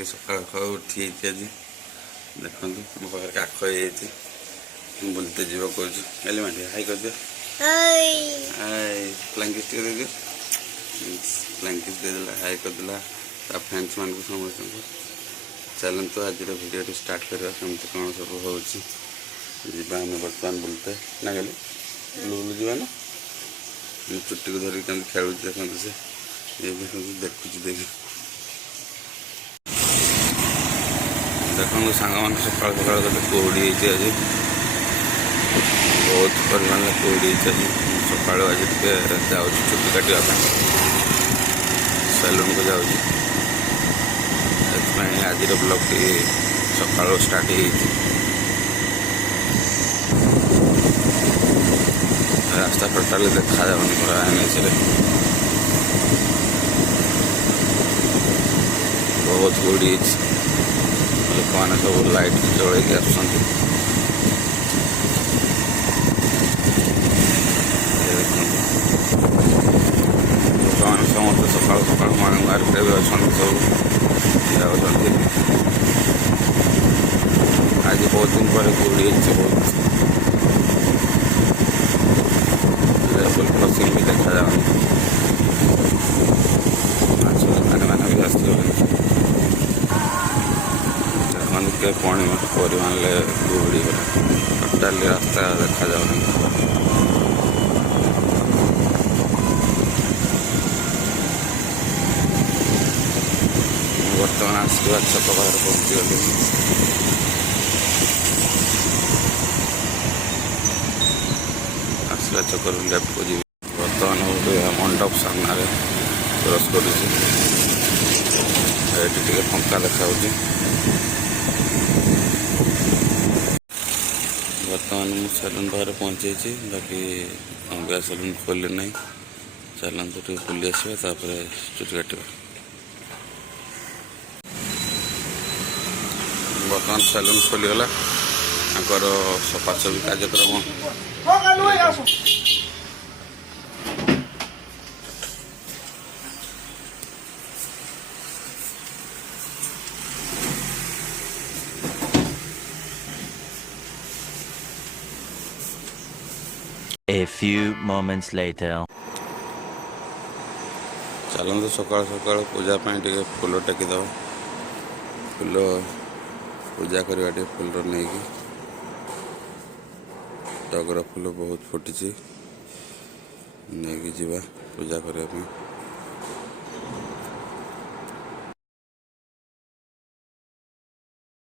ଟିକେ ସକାଳ ସକାଳୁ ଉଠି ଯାଇଛି ଆଜି। ଦେଖନ୍ତୁ ମୋ ପାଖରେ କାଖ ହେଇଯାଇଛି, ବୁଲତେ ଯିବ କହୁଛି। ହେଲେ ମାଟି ହାଇ କରିଦିଅ, ବ୍ଲାଙ୍କେଟ୍ ଟିକେ ଦେଇଦିଅ। ବ୍ଲାଙ୍କେଟ୍ ଦେଇଦେଲା, ହାଇ କରିଦେଲା ତା ଫ୍ରେଣ୍ଡସ୍ ମାନଙ୍କୁ ସମସ୍ତଙ୍କୁ। ଚାଲନ୍ତୁ ଆଜିର ଭିଡ଼ିଓଟି ଷ୍ଟାର୍ଟ କରିବା, କେମିତି କ'ଣ ସବୁ ହେଉଛି। ଯିବା ଆମେ ବର୍ତ୍ତମାନ ବୁଲତେ ନା ଗଲେ ବୁଲୁ ଯିବା ନା। ଚୁଟିକୁ ଧରିକି କେମିତି ଖେଳୁଛି ଦେଖନ୍ତୁ, ସେ ଦେଖୁଛି ଦେଖନ୍ତୁ ସାଙ୍ଗମାନେ ସକାଳୁ ସକାଳୁ କେତେ କୁହୁଡ଼ି ହେଇଛି ଆଜି, ବହୁତ ପରିମାଣରେ କୁହୁଡ଼ି ହେଇଛି ଆଜି। ସକାଳୁ ଆଜି ଟିକେ ଯାଉଛି ଚୁଟି କାଟିବା ପାଇଁ, ସେଲୁନ୍କୁ ଯାଉଛି। ସେଥିପାଇଁ ଆଜିର ବ୍ଲଗ୍ଟି ସକାଳୁ ଷ୍ଟାର୍ଟ ହେଇଯାଇଛି। ରାସ୍ତା ଟୋଟାଲି ଦେଖାଯାଉନି ପୁରା ଏନ୍ଏଚରେ, ବହୁତ କୁହୁଡ଼ି ହେଇଛି। ଲୋକମାନେ ସବୁ ଲାଇଟ୍ ଜଳେଇକି ଆସୁଛନ୍ତି। ଲୋକମାନେ ସମସ୍ତେ ସକାଳୁ ସକାଳୁ ମର୍ଣ୍ଣିଂ ୱାର୍କରେ ବି ଅଛନ୍ତି, ସବୁ ଯାଉଛନ୍ତି। ଆଜି ବହୁତ ଦିନ ପରେ କୁହୁଡ଼ି ହେଇଛି, ବହୁତ କ୍ରସିଂ ବି ଦେଖାଯାଉନି। ମାଛ ଦୋକାନୀମାନେ ବି ଆସିଗଲେଣି। ଦେଖନ୍ତୁ କେ ପରିମାଣରେ କୁହୁଡ଼ି ଗଲା, ଟୋଟାଲି ରାସ୍ତା ଦେଖାଯାଉନି। ବର୍ତ୍ତମାନ ଆସିବା ଛକ ପାଖରେ ପହଞ୍ଚିଗଲି। ଆସିବା ଛକରୁ ଲେଫ୍ଟକୁ ଯିବି। ବର୍ତ୍ତମାନ ଗୋଟେ ମଣ୍ଡପ ସାମ୍ନାରେ କ୍ରସ୍ କରୁଛି। ଏଠି ଟିକେ ଫଙ୍କା ଦେଖାଯାଉଛି। ବର୍ତ୍ତମାନ ମୁଁ ସେଲୁନ୍ ପାଖରେ ପହଞ୍ଚିଯାଇଛି, ବାକି ଅଙ୍ଗା ସେଲୁନ୍ ଖୋଲି ନାହିଁ। ଚାଲନ୍ତୁ ଟିକେ ବୁଲି ଆସିବା, ତାପରେ ଚୁଟି କାଟିବା। ବର୍ତ୍ତମାନ ସେଲୁନ୍ ଖୋଲିଗଲା, ତାଙ୍କର ସଫାସଫି କାର୍ଯ୍ୟକ୍ରମ। A few moments later. ଚାଲନ୍ତୁ ସକାଳୁ ସକାଳୁ ପୂଜା ପାଇଁ ଟିକେ ଫୁଲ ଟେକିଦେବା। ଫୁଲ ପୂଜା କରିବା ଟିକେ ଫୁଲ ନେଇକି। ଟଗର ଫୁଲ ବହୁତ ଫୁଟିଛି, ନେଇକି ଯିବା ପୂଜା କରିବା ପାଇଁ।